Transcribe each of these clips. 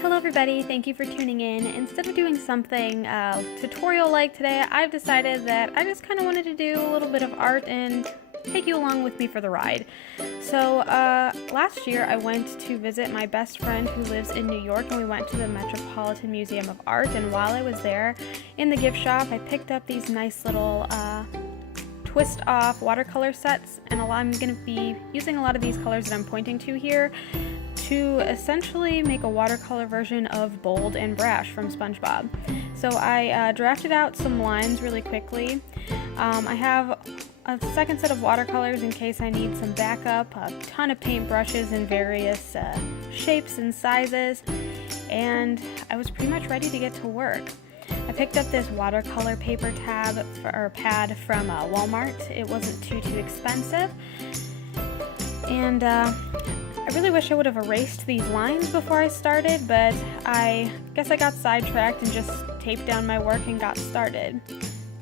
Hello everybody, thank you for tuning in. Instead of doing something tutorial-like today, I've decided that I just kind of wanted to do a little bit of art and take you along with me for the ride. So last year I went to visit my best friend who lives in New York, and we went to the Metropolitan Museum of Art, and while I was there in the gift shop I picked up these nice little twist off watercolor sets, and I'm going to be using a lot of these colors that I'm pointing to here to essentially make a watercolor version of Bold and Brash from Spongebob. So I drafted out some lines really quickly. I have a second set of watercolors in case I need some backup, a ton of paintbrushes in various shapes and sizes, and I was pretty much ready to get to work. I picked up this watercolor paper pad from Walmart. It wasn't too expensive, and I really wish I would have erased these lines before I started, but I guess I got sidetracked and just taped down my work and got started.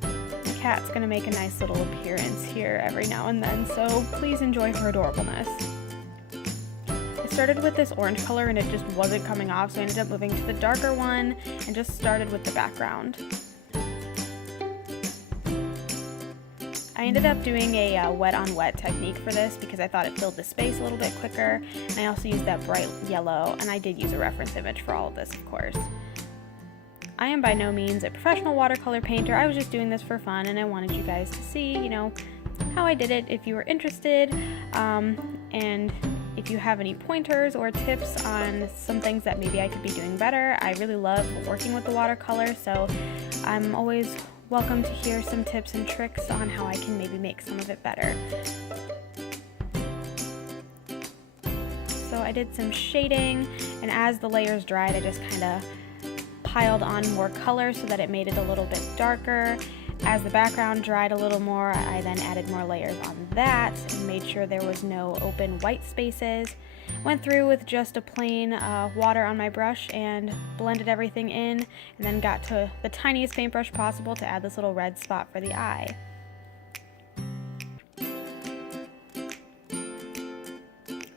The cat's gonna make a nice little appearance here every now and then, so please enjoy her adorableness. I started with this orange color and it just wasn't coming off, so I ended up moving to the darker one and just started with the background. I ended up doing a wet on wet technique for this because I thought it filled the space a little bit quicker, and I also used that bright yellow, and I did use a reference image for all of this, of course. I am by no means a professional watercolor painter. I was just doing this for fun, and I wanted you guys to see, how I did it if you were interested, and if you have any pointers or tips on some things that maybe I could be doing better. I really love working with the watercolor, so I'm always welcome to hear some tips and tricks on how I can maybe make some of it better. So I did some shading, and as the layers dried, I just kind of piled on more color so that it made it a little bit darker. As the background dried a little more, I then added more layers on that and made sure there was no open white spaces. Went through with just a plain water on my brush and blended everything in, and then got to the tiniest paintbrush possible to add this little red spot for the eye.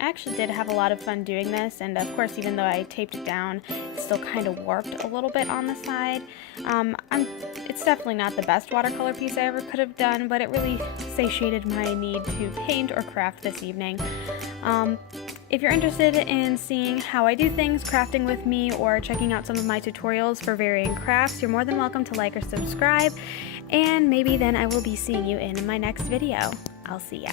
I actually did have a lot of fun doing this, and of course, even though I taped it down, it's still kind of warped a little bit on the side. It's definitely not the best watercolor piece I ever could have done, but it really satiated my need to paint or craft this evening. If you're interested in seeing how I do things, crafting with me, or checking out some of my tutorials for varying crafts, you're more than welcome to like or subscribe, and maybe then I will be seeing you in my next video. I'll see ya.